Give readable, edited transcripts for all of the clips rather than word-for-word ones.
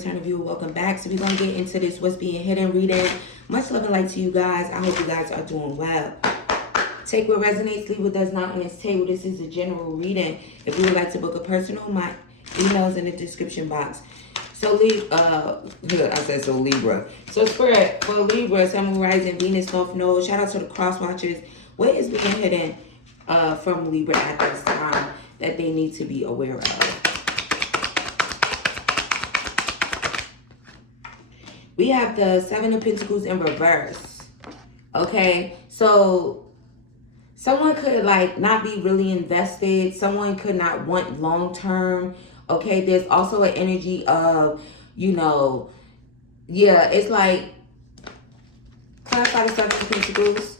returning viewer, welcome back. So we're going to get into this what's being hidden reading. Much love and light to you guys. I hope you guys are doing well. Take what resonates, leave what does not on this table. This is a general reading. If you would like to book a personal, my email's in the description box. So Libra. So Spirit, for Libra, Sun, Moon, Rising, Venus, North Node. Shout out to the cross watchers. What is being hidden from Libra at this time that they need to be aware of? We have the Seven of Pentacles in reverse. Okay, so someone could like not be really invested. Someone could not want long term. Okay, there's also an energy of, you know, yeah, it's like, clarify the Seven of Pentacles.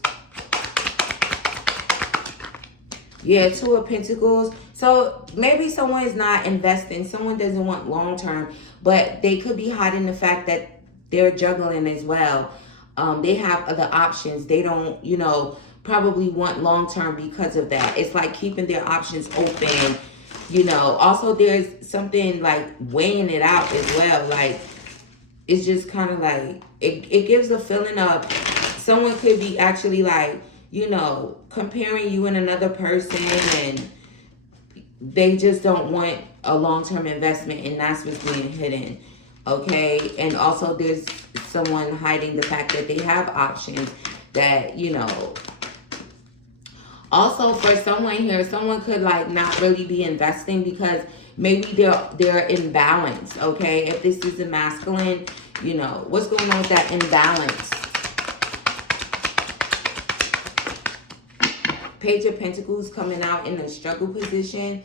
Yeah, Two of Pentacles. So maybe someone is not investing. Someone doesn't want long term, but they could be hiding the fact that they're juggling as well. They have other options. They don't, you know, probably want long term because of that. It's like keeping their options open, you know. Also, there's something like weighing it out as well. Like, it's just kind of like, it gives a feeling of someone could be actually like, you know, comparing you and another person, and they just don't want a long-term investment, and that's what's being hidden. Okay, and also there's someone hiding the fact that they have options that, you know. Also, for someone here, someone could like not really be investing because maybe they're in balance. Okay, if this is a masculine, you know, what's going on with that imbalance? Page of Pentacles coming out in a struggle position.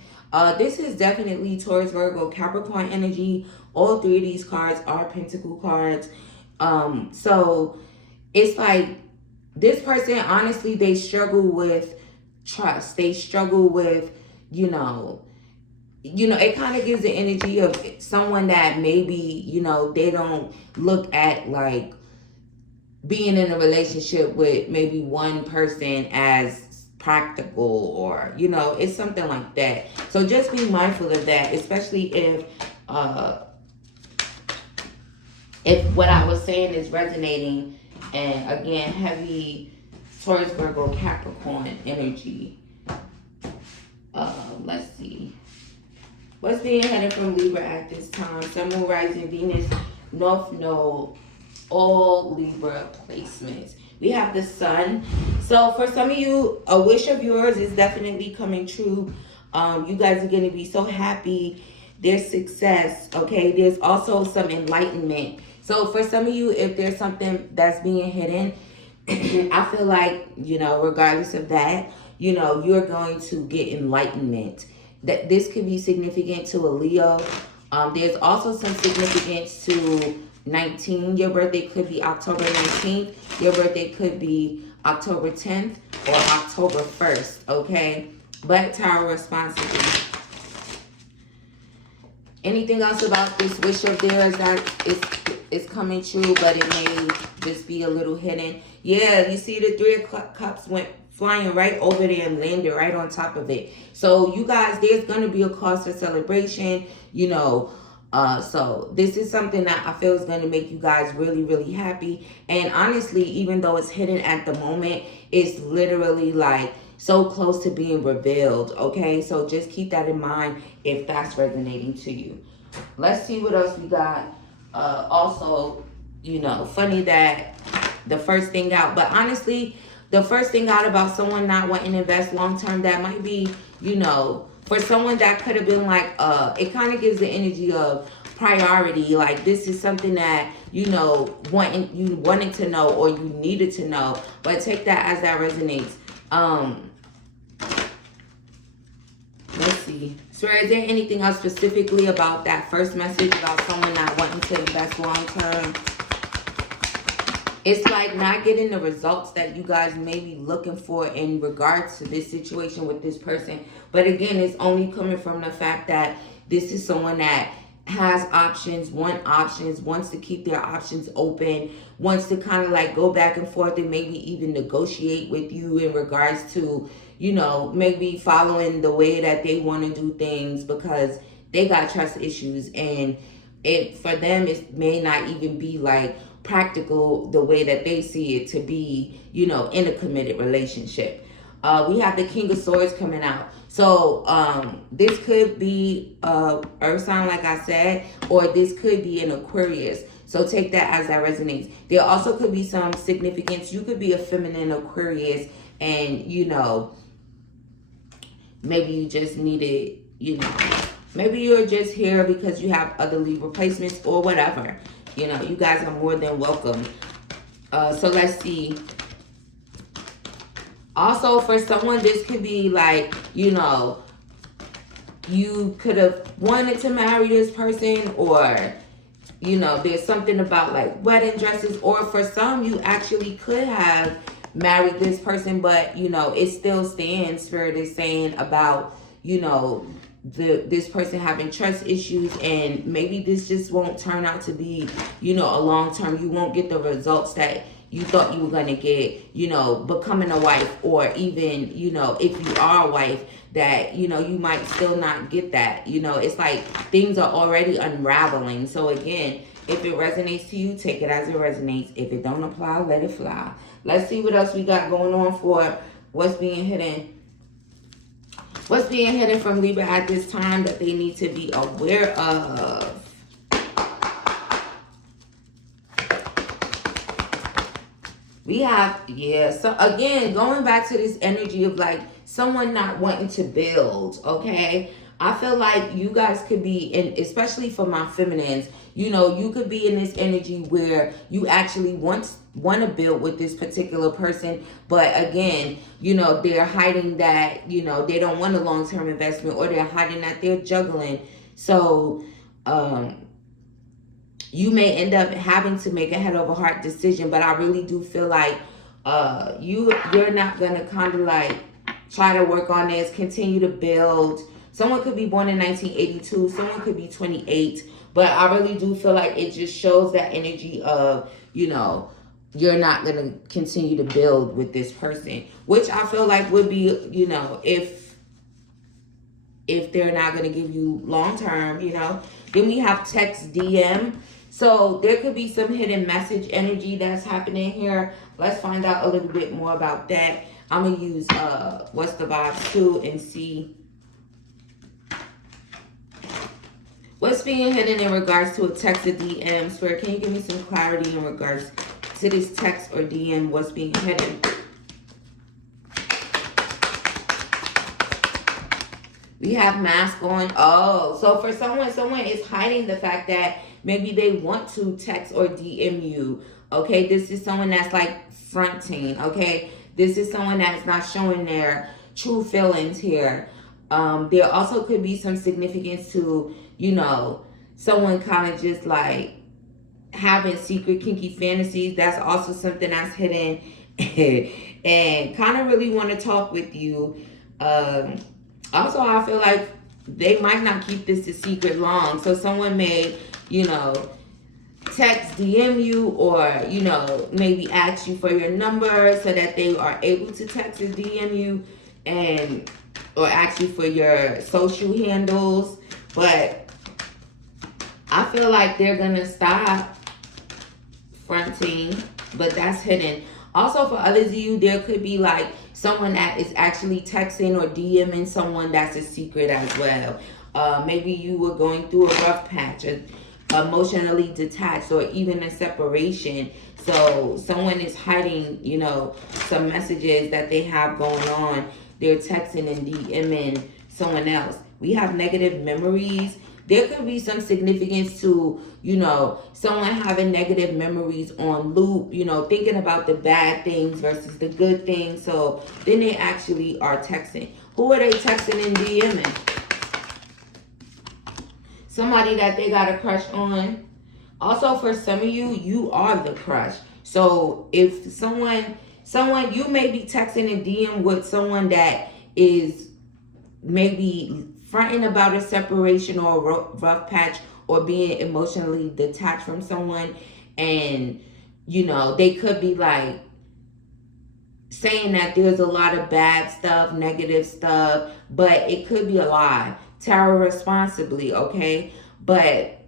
This is definitely Taurus, Virgo, Capricorn energy. All three of these cards are Pentacle cards. So it's like this person, honestly, they struggle with trust. They struggle with, you know, it kind of gives the energy of someone that maybe, you know, they don't look at like being in a relationship with maybe one person as practical, or, you know, it's something like that. So just be mindful of that, especially if what I was saying is resonating. And again, heavy Taurus, Virgo, Capricorn energy. Let's see. What's being headed from Libra at this time? Sun, Moon, Rising, Venus, North Node, all Libra placements. We have the Sun. So for some of you, a wish of yours is definitely coming true. You guys are going to be so happy. There's success, okay? There's also some enlightenment. So for some of you, if there's something that's being hidden, I feel like, you know, regardless of that, you know, you're going to get enlightenment. That this could be significant to a Leo. There's also some significance to 19. Your birthday could be October 19th. Your birthday could be October 10th or October 1st, okay? But tarot responsibly. Anything else about this wish of theirs that is coming true, but it may just be a little hidden? Yeah, you see the Three of Cups went flying right over there and landed right on top of it. So you guys, there's going to be a cause for celebration, you know. So this is something that I feel is going to make you guys really, really happy. And honestly, even though it's hidden at the moment, it's literally like so close to being revealed. Okay, so just keep that in mind if that's resonating to you. Let's see what else we got. Also, you know, funny that the first thing out, but honestly, the first thing out about someone not wanting to invest long term, that might be, you know, for someone that could have been like, it kind of gives the energy of priority. Like this is something that, you know, you wanted to know or you needed to know, but take that as that resonates. Let's see. So is there anything else specifically about that first message about someone not wanting to invest long term? It's like not getting the results that you guys may be looking for in regards to this situation with this person. But again, it's only coming from the fact that this is someone that has options, wants to keep their options open, wants to kind of like go back and forth and maybe even negotiate with you in regards to, you know, maybe following the way that they want to do things because they got trust issues. And it for them, it may not even be like practical the way that they see it to be, you know, in a committed relationship. We have the King of Swords coming out. So this could be earth sign, like I said, or this could be an Aquarius. So take that as that resonates. There also could be some significance. You could be a feminine Aquarius, and you know, maybe you just needed, you know, maybe you're just here because you have other Libra placements or whatever. You know, you guys are more than welcome. So let's see. Also, for someone, this could be like, you know, you could have wanted to marry this person, or, you know, there's something about like wedding dresses, or for some, you actually could have married this person, but, you know, it still stands. Spirit is saying about, you know, this person having trust issues, and maybe this just won't turn out to be, you know, a long term. You won't get the results that you thought you were going to get, you know, becoming a wife, or even, you know, if you are a wife, that, you know, you might still not get that. You know, it's like things are already unraveling. So again, if it resonates to you, take it as it resonates. If it don't apply, let it fly. Let's see what else we got going on for what's being hidden. What's being hidden from Libra at this time that they need to be aware of? We have, yeah, so again, going back to this energy of like someone not wanting to build, okay? I feel like you guys could be in, especially for my feminines, you know, you could be in this energy where you actually want to build with this particular person, but again, you know, they're hiding that, you know, they don't want a long-term investment, or they're hiding that they're juggling. So, you may end up having to make a head over heart decision, but I really do feel like you're not gonna kind of like try to work on this, continue to build. Someone could be born in 1982, someone could be 28, but I really do feel like it just shows that energy of, you know, you're not gonna continue to build with this person, which I feel like would be, you know, if they're not gonna give you long term, you know. Then we have text DM. So there could be some hidden message energy that's happening here. Let's find out a little bit more about that. I'm going to use What's the Vibes too and see what's being hidden in regards to a text or DM. Spirit, can you give me some clarity in regards to this text or DM? What's being hidden? We have mask on. Oh, so for someone is hiding the fact that maybe they want to text or DM you. Okay, this is someone that's like fronting. Okay, this is someone that's not showing their true feelings here. There also could be some significance to, you know, someone kind of just like having secret kinky fantasies. That's also something that's hidden and kind of really want to talk with you. Also, I feel like they might not keep this a secret long. So someone may, you know, text, DM you, or, you know, maybe ask you for your number so that they are able to text or DM you, and or ask you for your social handles. But I feel like they're going to stop fronting, but that's hidden. Also, for others of you, there could be like someone that is actually texting or DMing someone that's a secret as well. Maybe you were going through a rough patch, or emotionally detached, or even a separation. So someone is hiding, you know, some messages that they have going on. They're texting and DMing someone else. We have negative memories. There could be some significance to, you know, someone having negative memories on loop, you know, thinking about the bad things versus the good things. So then they actually are texting. Who are they texting and DMing? Somebody that they got a crush on. Also, for some of you, you are the crush. So if someone, you may be texting and DM with someone that is maybe fronting about a separation or a rough patch, or being emotionally detached from someone, and, you know, they could be like saying that there's a lot of bad stuff, negative stuff, but it could be a lie. Tarot responsibly, okay? But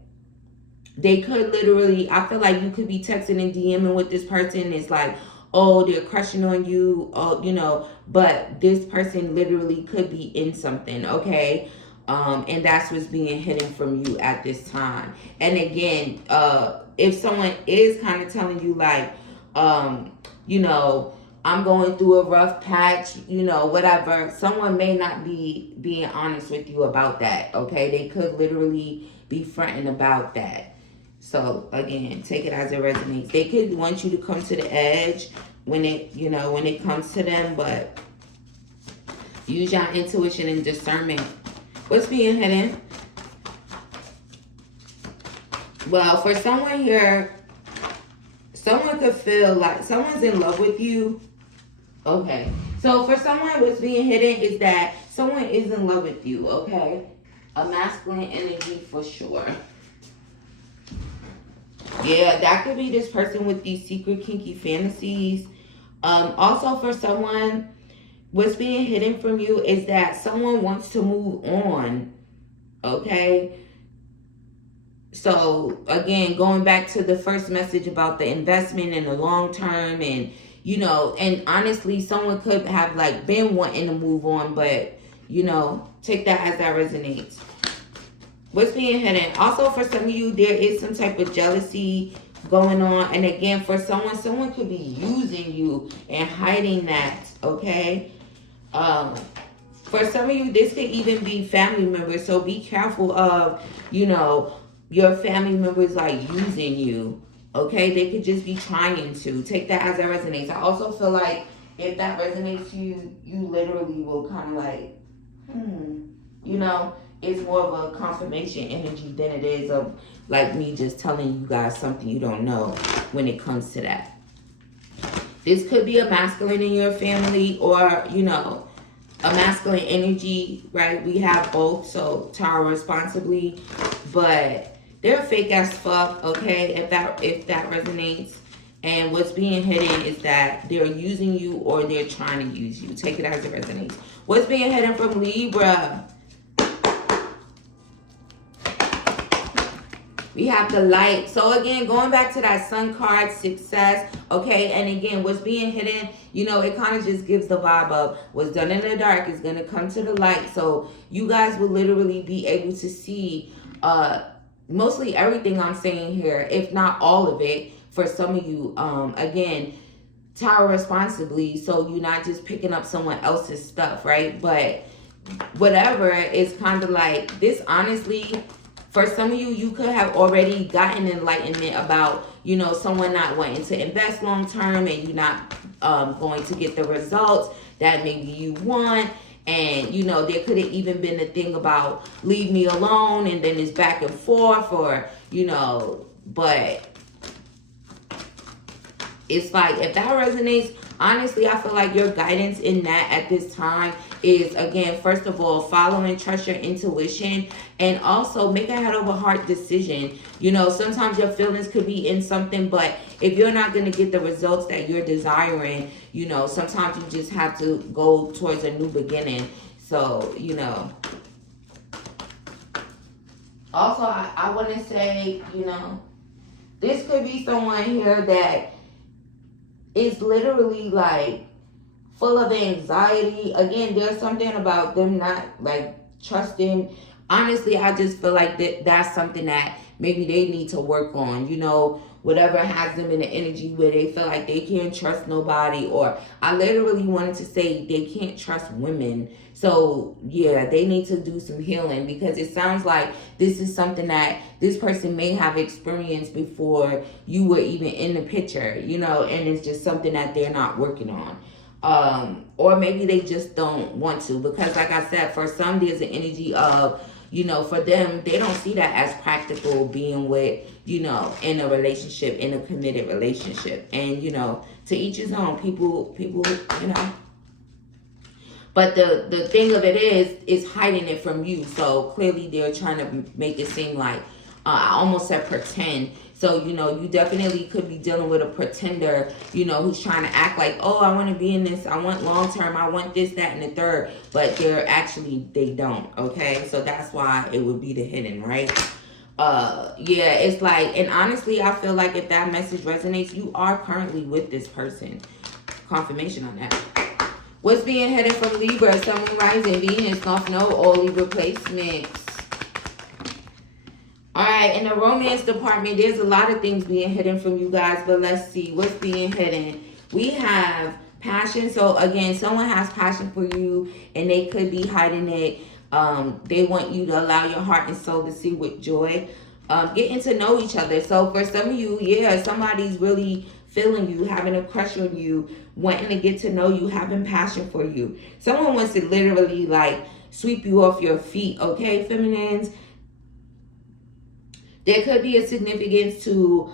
They could literally, I feel like you could be texting and DMing with this person. It's like, oh, they're crushing on you, oh, you know, but this person literally could be in something, okay? And that's what's being hidden from you at this time. And again, if someone is kind of telling you like, you know, I'm going through a rough patch, you know, whatever, someone may not be being honest with you about that, okay? They could literally be fronting about that. So again, take it as it resonates. They could want you to come to the edge when it, you know, when it comes to them, but use your intuition and discernment. What's being hidden? Well, for someone here, someone could feel like someone's in love with you. Okay. So for someone, what's being hidden is that someone is in love with you, okay? A masculine energy for sure. Yeah, that could be this person with these secret kinky fantasies. Also for someone, what's being hidden from you is that someone wants to move on, okay? So again, going back to the first message about the investment in the long term, and you know, and honestly, someone could have like been wanting to move on, but you know, take that as that resonates. What's being hidden? Also for some of you, there is some type of jealousy going on. And again, for someone could be using you and hiding that, okay? For some of you, this could even be family members. So be careful of, you know, your family members like using you, okay? They could just be trying to. Take that as that resonates. I also feel like if that resonates to you, you literally will kind of like, you know, it's more of a confirmation energy than it is of like me just telling you guys something you don't know when it comes to that. This could be a masculine in your family, or, you know, a masculine energy, right? We have both, so tower responsibly, but they're fake as fuck, okay? If that resonates. And what's being hidden is that they're using you or they're trying to use you. Take it as it resonates. What's being hidden from Libra? We have the light. So again, going back to that sun card, success, okay? And again, what's being hidden, you know, it kind of just gives the vibe of what's done in the dark is going to come to the light. So you guys will literally be able to see mostly everything I'm saying here, if not all of it, for some of you. Again, tower responsibly, so you're not just picking up someone else's stuff, right? But whatever, is kind of like this, honestly. For some of you, you could have already gotten enlightenment about, you know, someone not wanting to invest long term, and you're not going to get the results that maybe you want. And, you know, there could have even been the thing about leave me alone, and then it's back and forth, or, you know, but it's like, if that resonates, honestly, I feel like your guidance in that at this time is, again, first of all, follow and trust your intuition, and also make a head over heart decision. You know, sometimes your feelings could be in something, but if you're not going to get the results that you're desiring, you know, sometimes you just have to go towards a new beginning. So, you know, also, I want to say, you know, this could be someone here that is literally like full of anxiety. Again, there's something about them not like trusting. Honestly, I just feel like that's something that maybe they need to work on, you know, whatever has them in the energy where they feel like they can't trust nobody. Or I literally wanted to say they can't trust women. So yeah, they need to do some healing, because it sounds like this is something that this person may have experienced before you were even in the picture, you know, and it's just something that they're not working on. Or maybe they just don't want to, because like I said, for some, there's an energy of, you know, for them, they don't see that as practical being with, you know, in a relationship, in a committed relationship. And, you know, to each his own. People, you know. But the thing of it is hiding it from you. So clearly they're trying to make it seem like, I almost said pretend. So, you know, you definitely could be dealing with a pretender, you know, who's trying to act like, oh, I want to be in this, I want long term, I want this, that, and the third. But they don't, okay? So that's why it would be the hidden, right? Yeah, it's like, and honestly, I feel like if that message resonates, you are currently with this person. Confirmation on that. What's being headed from Libra, Sun, Moon, Rising, Venus, North Node, all Libra placements. All right, in the romance department, there's a lot of things being hidden from you guys, but let's see what's being hidden. We have passion. So again, someone has passion for you and they could be hiding it. They want you to allow your heart and soul to see with joy. Getting to know each other. So for some of you, yeah, somebody's really feeling you, having a crush on you, wanting to get to know you, having passion for you. Someone wants to literally like sweep you off your feet, okay, feminines? There could be a significance to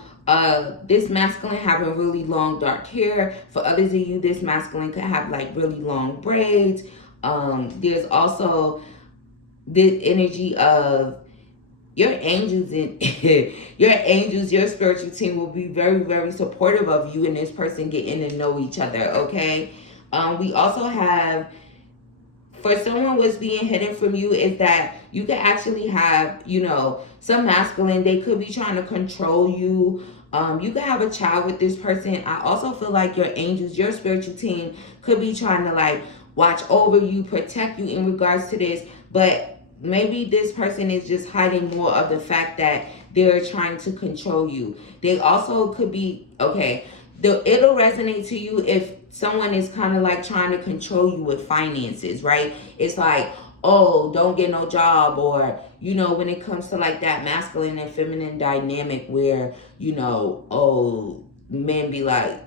this masculine having really long dark hair. For others of you, this masculine could have like really long braids. There's also this energy of your angels and your spiritual team will be very, very supportive of you and this person getting to know each other, okay? We also have, for someone what's being hidden from you is that you could actually have, you know, some masculine, they could be trying to control you. You could have a child with this person. I also feel like your angels, your spiritual team could be trying to like watch over you, protect you in regards to this. But maybe this person is just hiding more of the fact that they're trying to control you. They also could be, okay, it'll resonate to you if someone is kind of like trying to control you with finances, right? It's like, oh, don't get no job, or, you know, when it comes to like that masculine and feminine dynamic where, you know, oh, men be like,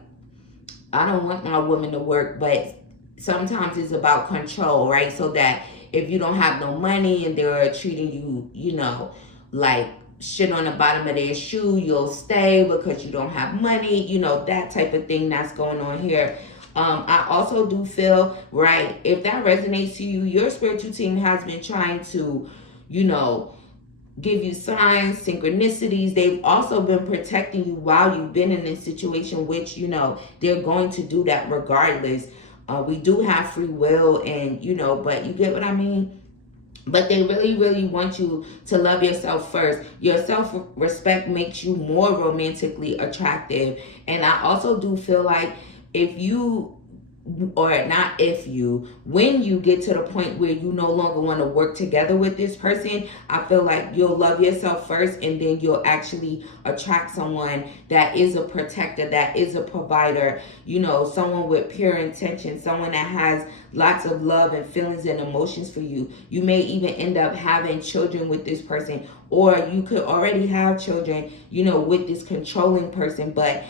I don't want my woman to work, but sometimes it's about control, right? So that if you don't have no money and they're treating you, you know, like shit on the bottom of their shoe, you'll stay because you don't have money, you know, that type of thing that's going on here. I also do feel, right, if that resonates to you, your spiritual team has been trying to, you know, give you signs, synchronicities. They've also been protecting you while you've been in this situation, which, you know, they're going to do that regardless. We do have free will and, you know, but you get what I mean? But they really, really want you to love yourself first. Your self-respect makes you more romantically attractive. And I also do feel like if you, or not if you, when you get to the point where you no longer want to work together with this person, I feel like you'll love yourself first and then you'll actually attract someone that is a protector, that is a provider, you know, someone with pure intention, someone that has lots of love and feelings and emotions for you. You may even end up having children with this person, or you could already have children, you know, with this controlling person. But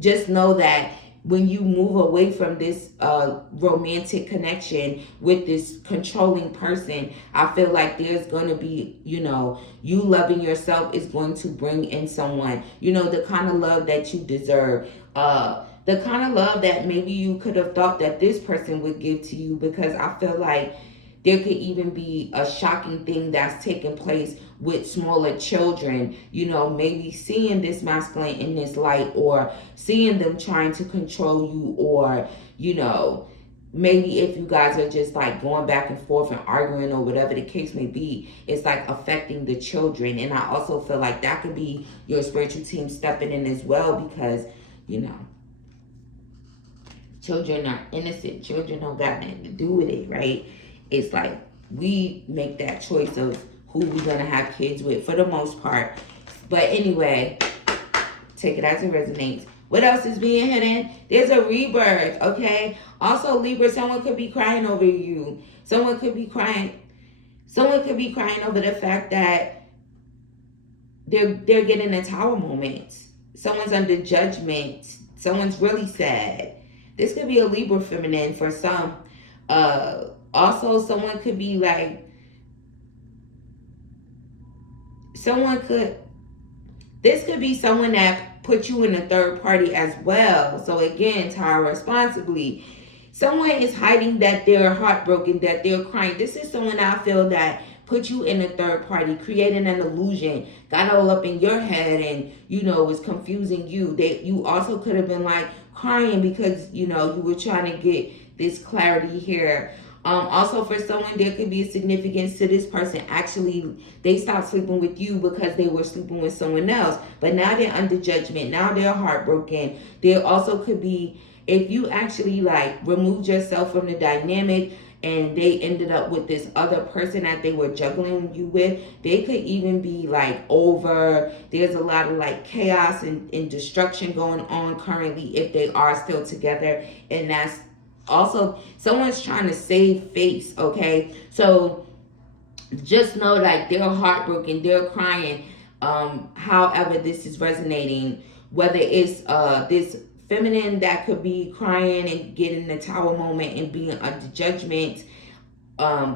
just know that when you move away from this romantic connection with this controlling person, I feel like there's going to be, you know, you loving yourself is going to bring in someone, you know, the kind of love that you deserve, the kind of love that maybe you could have thought that this person would give to you, because I feel like there could even be a shocking thing that's taking place with smaller children, you know, maybe seeing this masculine in this light, or seeing them trying to control you, or, you know, maybe if you guys are just like going back and forth and arguing or whatever the case may be, it's like affecting the children. And I also feel like that could be your spiritual team stepping in as well, because, you know, children are innocent. Children don't got nothing to do with it, right? It's like we make that choice of who we're going to have kids with for the most part. But anyway, take it as it resonates. What else is being hidden? There's a rebirth, okay? Also, Libra, someone could be crying over you. Someone could be crying. Someone could be crying over the fact that they're getting a tower moment. Someone's under judgment. Someone's really sad. This could be a Libra feminine for some. Also, someone could be like, this could be someone that put you in a third party as well. So again, Tara, responsibly. Someone is hiding that they're heartbroken, that they're crying. This is someone I feel that put you in a third party, creating an illusion, got all up in your head and, you know, was confusing you. You also could have been like crying because, you know, you were trying to get this clarity here. Also, for someone, there could be a significance to this person. Actually, they stopped sleeping with you because they were sleeping with someone else. But now they're under judgment. Now they're heartbroken. There also could be, if you actually like removed yourself from the dynamic and they ended up with this other person that they were juggling you with, they could even be like over. There's a lot of like chaos and destruction going on currently if they are still together. And that's also someone's trying to save face, okay? So just know like they're heartbroken, they're crying. However this is resonating, whether it's this feminine that could be crying and getting the tower moment and being under judgment.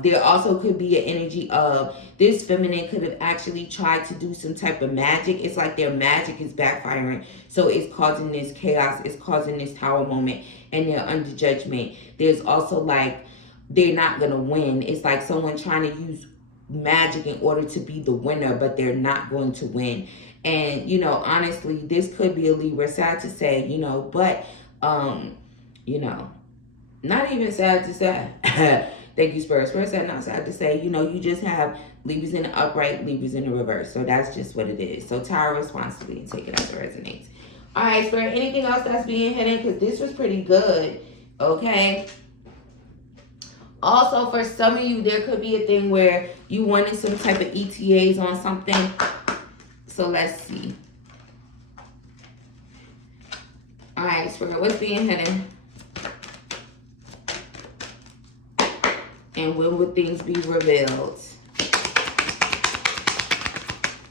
There also could be an energy of this feminine could have actually tried to do some type of magic. It's like their magic is backfiring. So it's causing this chaos. It's causing this tower moment and they're under judgment. There's also like they're not going to win. It's like someone trying to use magic in order to be the winner, but they're not going to win. And, you know, honestly, this could be a Libra. Sad to say, you know, but, you know, not even sad to say. Thank you, Spirit. Spirit said not sad to say. You know, you just have Libras in the upright, Libras in the reverse. So that's just what it is. So tower responsibly and take it as it resonates. All right, Spirit. Anything else that's being hidden? Because this was pretty good. Okay. Also, for some of you, there could be a thing where you wanted some type of ETAs on something. So let's see. All right, Spirit. What's being hidden? And when would things be revealed?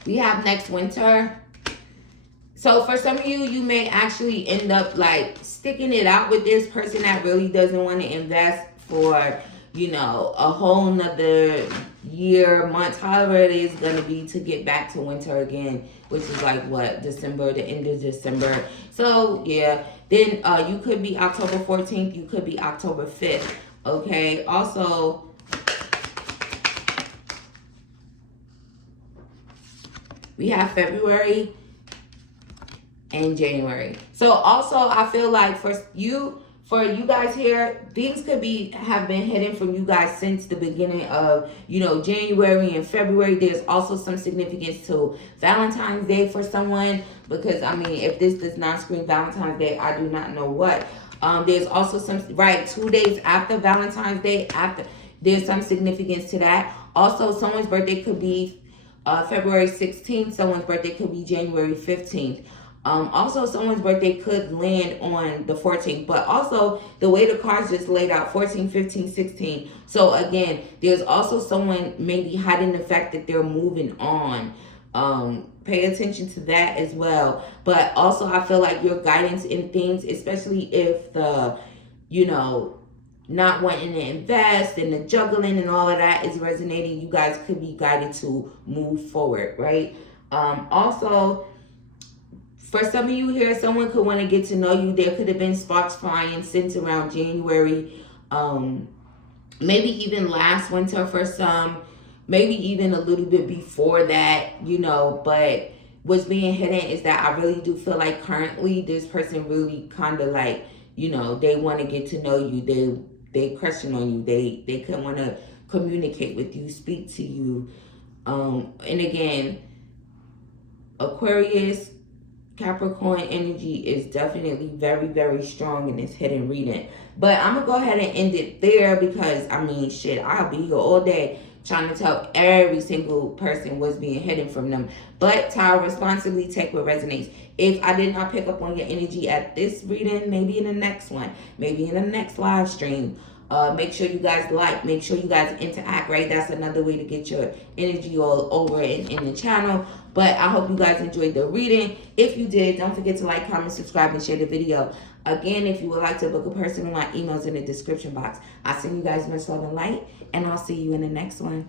We have next winter. So for some of you, you may actually end up like sticking it out with this person that really doesn't want to invest for, you know, a whole nother year, months, however it is going to be to get back to winter again, which is like what, December, the end of December. So yeah, then you could be October 14th, you could be October 5th. Okay, also, we have February and January. So also, I feel like for you guys here, things could have been hidden from you guys since the beginning of, you know, January and February. There's also some significance to Valentine's Day for someone, because I mean, if this does not scream Valentine's Day, I do not know what. There's also some, right, 2 days after Valentine's Day, there's some significance to that. Also, someone's birthday could be February 16th. Someone's birthday could be January 15th. Also, someone's birthday could land on the 14th. But also, the way the cards just laid out, 14, 15, 16. So, again, there's also someone maybe hiding the fact that they're moving on. Pay attention to that as well. But also, I feel like your guidance in things, especially if the, you know, not wanting to invest and the juggling and all of that is resonating, you guys could be guided to move forward, right? Also, for some of you here, someone could want to get to know you. There could have been sparks flying since around January, maybe even last winter for some. Maybe even a little bit before that, you know, but what's being hidden is that I really do feel like currently this person really kind of like, you know, they want to get to know you. They question on you. They could want to communicate with you, speak to you. And again, Aquarius, Capricorn energy is definitely very, very strong in this hidden reading. But I'm going to go ahead and end it there because, I mean, shit, I'll be here all day trying to tell every single person what's being hidden from them. But Tower, responsibly take what resonates. If I did not pick up on your energy at this reading, maybe in the next one, maybe in the next live stream, make sure you guys like, make sure you guys interact, right? That's another way to get your energy all over in the channel. But I hope you guys enjoyed the reading. If you did, don't forget to like, comment, subscribe, and share the video. Again, if you would like to book a personal, my email's in the description box. I send you guys much love and light, and I'll see you in the next one.